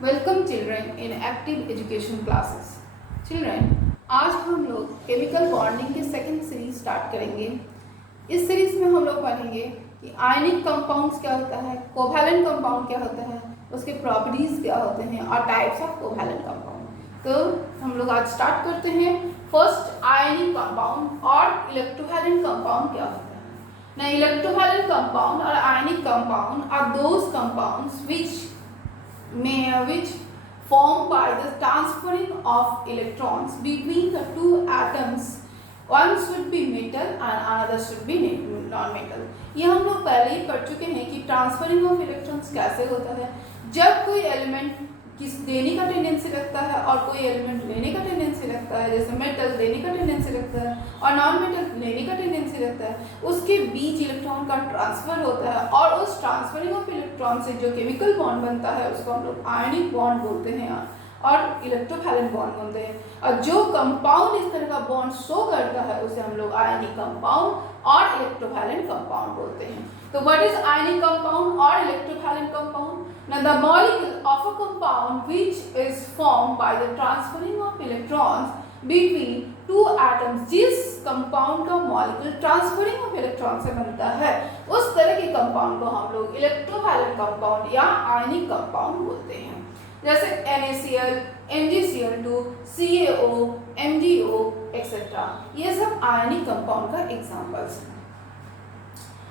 Welcome children in active education classes. Children, आज हम लोग केमिकल बॉन्डिंग के सेकेंड सीरीज स्टार्ट करेंगे। इस सीरीज में हम लोग पढ़ेंगे कि आयनिक कंपाउंड्स क्या होता है, कोवैलेंट कंपाउंड क्या होता है, उसके प्रॉपर्टीज क्या होते हैं और टाइप्स ऑफ कोवैलेंट कंपाउंड। तो हम लोग आज स्टार्ट करते हैं। फर्स्ट, आयनिक कंपाउंड और इलेक्ट्रोवैलेंट कंपाउंड क्या होता है। ना इलेक्ट्रोवैलेंट कंपाउंड और ionic compound are those compounds which formed by the transferring of electrons between the two atoms. One should be metal and another should be non-metal. ये हम लोग पहले ही पढ़ चुके हैं कि ट्रांसफरिंग ऑफ इलेक्ट्रॉन्स कैसे होता है। जब कोई एलिमेंट किस देने का टेंडेंसी रखता है और कोई एलिमेंट लेने का टेंडेंसी रखता है, जैसे मेटल देने का टेंडेंसी रखता है और नॉन मेटल लेने का टेंडेंसी रखता है, उसके बीच इलेक्ट्रॉन का ट्रांसफर होता है और उस ट्रांसफरिंग ऑफ इलेक्ट्रॉन से जो केमिकल बॉन्ड बनता है उसको हम लोग आयनिक बॉन्ड बोलते हैं और इलेक्ट्रोवैलेंट बॉन्ड बोलते हैं। और जो कंपाउंड इस तरह का बॉन्ड शो करता है उसे हम लोग आयनिक कंपाउंड और इलेक्ट्रोवैलेंट कंपाउंड बोलते हैं। तो व्हाट इज आयनिक कंपाउंड और electrovalent compound? Now the molecule of a compound which is formed by the transferring of electrons between two atoms, जिस कंपाउंड का मॉलिक्यूल ट्रांसफरिंग ऑफ इलेक्ट्रॉन से बनता है उस तरह के कंपाउंड को हम लोग इलेक्ट्रोवैलेंट कंपाउंड या आयनिक कंपाउंड बोलते हैं। जैसे NaCl, MgCl2, CaO, MgO etcetera, ये सब आयनिक कंपाउंड का एग्जांपल्स हैं।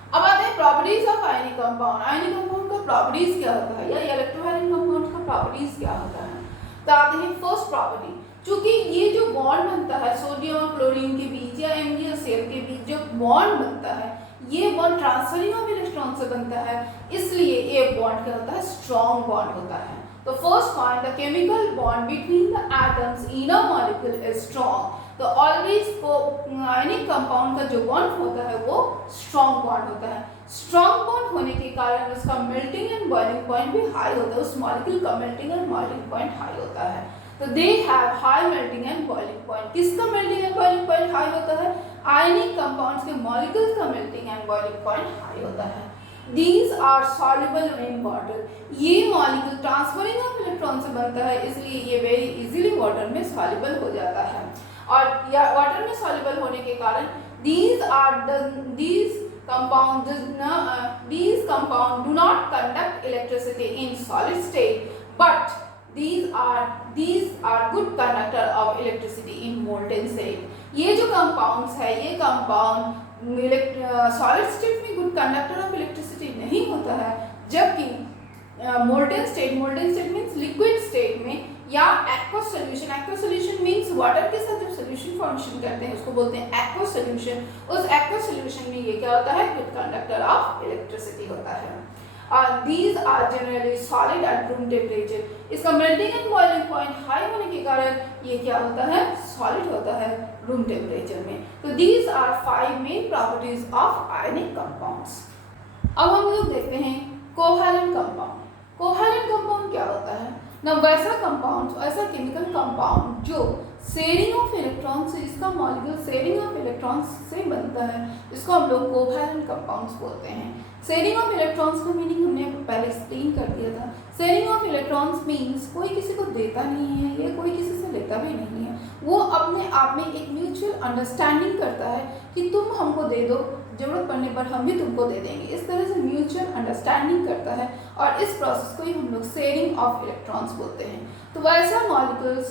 अब आते हैं properties of ionic compound. Ionic compound का प्रॉपर्टीज क्या होता है या इलेक्ट्रोवैलेंट कंपाउंड का प्रॉपर्टीज क्या होता है। तो आते हैं फर्स्ट प्रॉपर्टी, चूंकि ये जो बॉन्ड बनता है सोडियम और क्लोरीन के बीच या MgCl के बीच जो बॉन्ड बनता है ये बॉन्ड ट्रांसफरिंग ऑफ इलेक्ट्रॉन से बनता है, इसलिए ये बॉन्ड क्या होता है, स्ट्रॉन्ग बॉन्ड होता है। तो first point, the chemical bond between the atoms in a molecule is strong. तो ऑलवेज को आयनिक कंपाउंड का जो बॉन्ड होता है वो स्ट्रॉन्ग बॉन्ड होता है। स्ट्रॉन्ग बॉन्ड होने के कारण उसका मेल्टिंग एंड बॉइलिंग पॉइंट भी हाई होता है, उस मॉलिक्यूल का melting and boiling point high होता है। तो they have high melting and boiling point. किसका melting and boiling point high होता है? आयनिक कंपाउंड्स के मॉलिक्यूल्स का melting and boiling point high होता है। These are soluble in water. ये मॉलिक्यूल ट्रांसफरिंग ऑफ इलेक्ट्रॉन से बनता है, इसलिए ये वेरी इजीली वाटर में सॉल्युबल हो जाता है। और या वाटर में सॉल्युबल होने के कारण these compound do not conduct electricity in solid state, but these are good conductor of electricity in molten state. ये जो कंपाउंड्स है ये कंपाउंड सॉलिड स्टेट में गुड कंडक्टर ऑफ इलेक्ट्रिसिटी नहीं होता है, जबकि molten state means liquid state में या एक्वस सोल्यूशन मीन्स वाटर के साथ जब सोल्यूशन फॉर्मेशन करते हैं उसको बोलते हैं एक्वस सोल्यूशन। उस एक्वस सोल्यूशन में ये क्या होता है, गुड कंडक्टर ऑफ इलेक्ट्रिसिटी होता है। These are generally solid at room temperature. इसका melting and boiling point high होने के कारण ये क्या होता है, सॉलिड होता है रूम टेम्परेचर में। तो these are 5 main properties of ionic compounds. अब हम लोग देखते हैं कोवैलेंट कंपाउंड। कोवैलेंट कंपाउंड क्या होता है ना, वैसा कंपाउंड, ऐसा केमिकल कंपाउंड जो शेयरिंग ऑफ इलेक्ट्रॉन से, इसका मॉलिक्यूल शेयरिंग ऑफ इलेक्ट्रॉन से बनता है, इसको हम लोग कोवैलेंट कंपाउंड्स बोलते हैं। शेयरिंग ऑफ इलेक्ट्रॉन्स का मीनिंग हमने पहले एक्सप्लेन कर दिया था। शेयरिंग ऑफ इलेक्ट्रॉन्स मीन्स कोई किसी को देता नहीं है या कोई किसी से लेता भी नहीं है, वो अपने आप में एक म्यूचुअल अंडरस्टैंडिंग करता है कि तुम हमको दे दो, जरूरत पड़ने पर हम भी तुमको दे देंगे। इस तरह से म्यूचुअल अंडरस्टैंडिंग करता है और इस प्रोसेस को ही हम लोग शेयरिंग ऑफ इलेक्ट्रॉन्स बोलते हैं। तो वैसा मॉलिक्यूल्स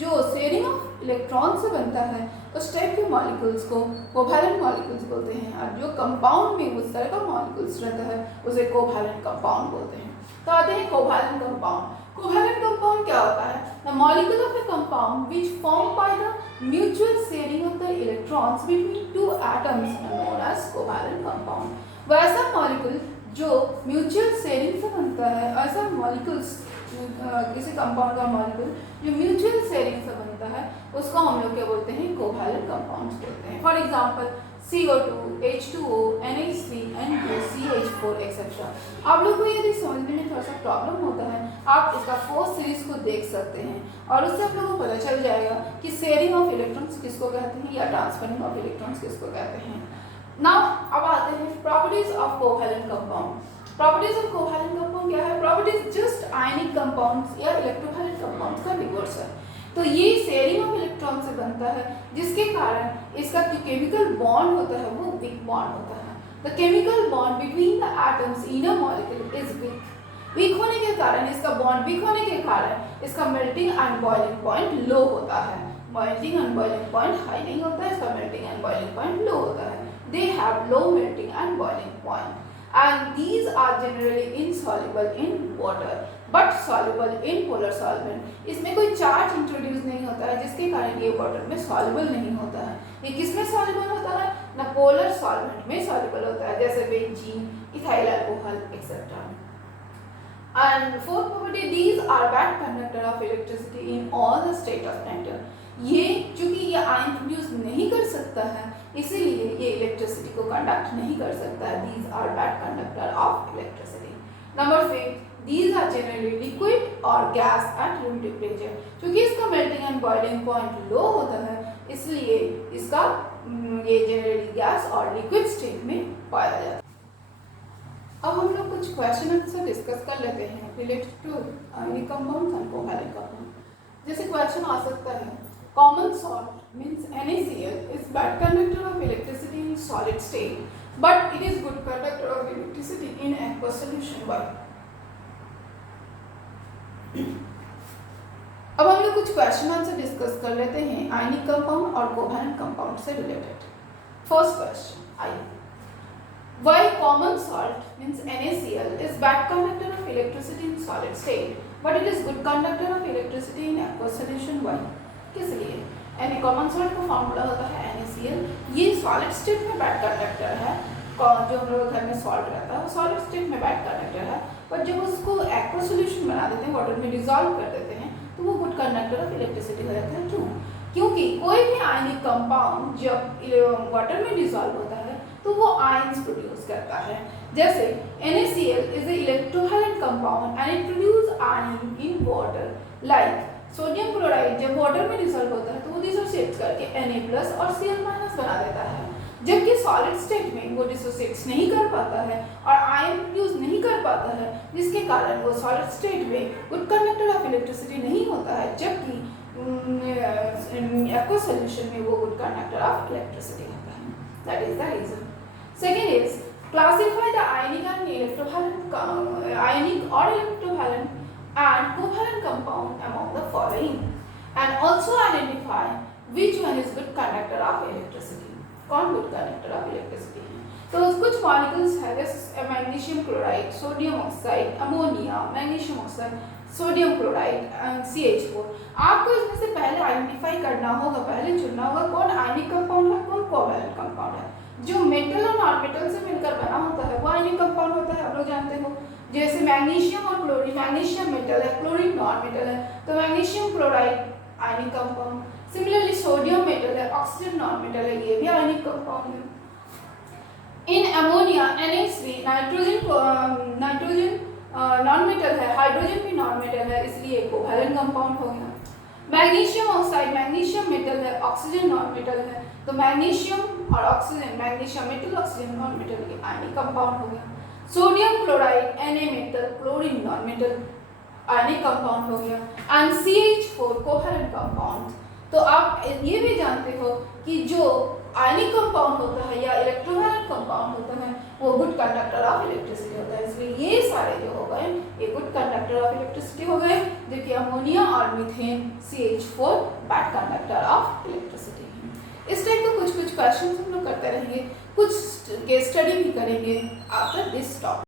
जो शेयरिंग ऑफ इलेक्ट्रॉन से बनता है उस टाइप के मॉलिक्यूल्स को कोवैलेंट मॉलिक्यूल्स बोलते हैं, और जो कंपाउंड में उस तरह का मॉलिक्यूल्स रहता है उसे कोवैलेंट कंपाउंड बोलते हैं। तो आते हैं कोवैलेंट कंपाउंड। कोवैलेंट कंपाउंड क्या होता है? The molecule of a compound which form by the mutual sharing of the electrons between two atoms known as covalent compound. वैसा मॉलिक्यूल जो म्यूचुअल शेयरिंग से बनता है, ऐसा मॉलिक्यूल्स किसी कंपाउंड का मॉलिक्यूल जो म्यूचुअल शेयरिंग से बनता है उसको हम लोग क्या बोलते हैं, कोवैलेंट कंपाउंड्स बोलते हैं। For example CO2, H2O, NH3, N2, CH4 etcetera. आप लोग को यदि समझने में थोड़ा सा प्रॉब्लम होता है आप इसका फोर्थ सीरीज को देख सकते हैं और उससे आप लोगों को पता चल जाएगा कि शेयरिंग ऑफ इलेक्ट्रॉन्स किसको कहते हैं या ट्रांसफरिंग ऑफ इलेक्ट्रॉन्स किसको कहते हैं। नाउ अब आते हैं properties of covalent compound. Properties of covalent compound क्या है? प्रॉपर्टीज आयनिक कंपाउंड्स या इलेक्ट्रोफाइलिक कंपाउंड्स का रिवर्स है। तो ये शेयरिंग ऑफ इलेक्ट्रॉन से बनता है, जिसके कारण इसका जो केमिकल बॉन्ड होता है वो वीक बॉन्ड होता है। The chemical bond between the atoms in a molecule is weak. Weak होने के कारण, इसका बॉन्ड वीक होने के कारण इसका मेल्टिंग एंड बॉइलिंग पॉइंट लो होता है। Melting and boiling point high नहीं होता है, इसका मेल्टिंग एंड बॉइलिंग पॉइंट लो होता है। They have low melting and boiling point and these are generally insoluble in water but soluble in polar solvent। इसमें कोई चार्ज इंट्रोड्यूस नहीं होता है, जिसके कारण ये वाटर में soluble नहीं होता है। ये किसमें soluble होता है? ना पोलर सॉल्वेंट में soluble होता है, जैसे benzene, ethyl alcohol etcetera. And fourth property, these are bad conductor of electricity in all the state of matter। ये चूंकि ये आयन प्रोड्यूस नहीं कर सकता है, इसीलिए ये इलेक्ट्रिसिटी को कंडक्ट नहीं कर सकता है। These are bad conductor of electricity। Number 5, these are generally liquid or gas at room temperature। चूंकि इसका मेल्टिंग एंड बॉइलिंग पॉइंट लो होता है, इसलिए इसका ये जनरली गैस और लिक्विड स्टेट में पाया जाता है। अब हम लोग कुछ क्वेश्चन आंसर डिस्कस कर लेते हैं related to ionic compounds and covalent compound. जैसे क्वेश्चन आ सकता है, common salt means NaCl is bad conductor of electricity in solid state but it is good conductor of electricity in aqueous solution। Why? अब हम लोग कुछ question answer discuss कर लेते हैं आयनिक कंपाउंड और कोवैलेंट कंपाउंड से related. First question, why common salt means NaCl is bad conductor of electricity in solid state but it is good conductor of electricity in aqueous solution। Why? किस लिए? Common salt का formula होता है NaCl। ये solid state में bad conductor है, जो हम लोग घर में सॉल्ट रहता है वो सॉलिड स्टेट में बैड कंडक्टर है, पर जब उसको एक्वा सॉल्यूशन बना देते हैं, वाटर में डिसॉल्व कर देते हैं, तो वो गुड कंडक्टर ऑफ इलेक्ट्रिसिटी हो जाता है। क्यों? क्योंकि कोई भी आयनिक कंपाउंड जब वाटर में डिसॉल्व होता है तो वो आयंस प्रोड्यूस करता है। जैसे NaCl is a electrolyte compound and it produce ion in water. Like sodium chloride जब वाटर में डिसॉल्व होता है तो वो डिसोसिएट करके Na+ और Cl- बना देता है, जबकि सॉलिड स्टेट में वो डिसोसिएट नहीं कर पाता है और आयन प्रोड्यूस नहीं कर पाता है, जिसके कारण वो सॉलिड स्टेट में गुड कंडक्टर ऑफ इलेक्ट्रिसिटी नहीं होता है, जबकि एक्वा सॉल्यूशन में वो गुड कंडक्टर ऑफ इलेक्ट्रिसिटी होता है। That is the reason. Second is classify the ionic और electrovalent and covalent compound among the following and also identify which one is good conductor of electricity। कौन good conductor of electricity है? तो कुछ molecules है जैसे magnesium chloride, sodium oxide, ammonia, magnesium oxide, sodium chloride, CH4। आपको इसमें से पहले आइडेंटिफाई करना होगा, पहले चुनना होगा कौन आयनिक कंपाउंड है, कौन कोवैलेंट कंपाउंड है। जो मेटल और नॉन मेटल से मिलकर बना होता है वो आयनिक कंपाउंड होता है, आप लोग जानते हो। जैसे मैग्नीशियम और क्लोरीन, मैग्नीशियम मेटल है, क्लोरीन नॉन मेटल है, तो magnesium chloride ionic compound. Similarly sodium metal है, ऑक्सीजन नॉन मेटल है, ये भी आयनिक कंपाउंड है। In ammonia NH3 nitrogen non metal है, हाइड्रोजन भी नॉन मेटल है, इसलिए कोवैलेंट कंपाउंड हो गया। मैग्नीशियम ऑक्साइड मैग्नीशियम मेटल है, ऑक्सीजन नॉन मेटल है, तो मैग्नीशियम और oxygen, magnesium metal oxygen non metal, ये आयनिक कंपाउंड हो गया। Sodium chloride Na metal, chlorine non metal, ionic compound हो गया। And CH4 covalent compound. तो आप ये भी जानते हो कि जो आयनिक कंपाउंड होता है या इलेक्ट्रोवैलेंट कंपाउंड होता है वो गुड कंडक्टर ऑफ इलेक्ट्रिसिटी होता है, इसलिए ये सारे जो हो गए ये गुड कंडक्टर ऑफ इलेक्ट्रिसिटी हो गए, जबकि अमोनिया और methane CH4 bad conductor of electricity है। इस टाइप के कुछ क्वेश्चन हम लोग करते रहेंगे, कुछ केस स्टडी भी करेंगे आफ्टर दिस टॉपिक।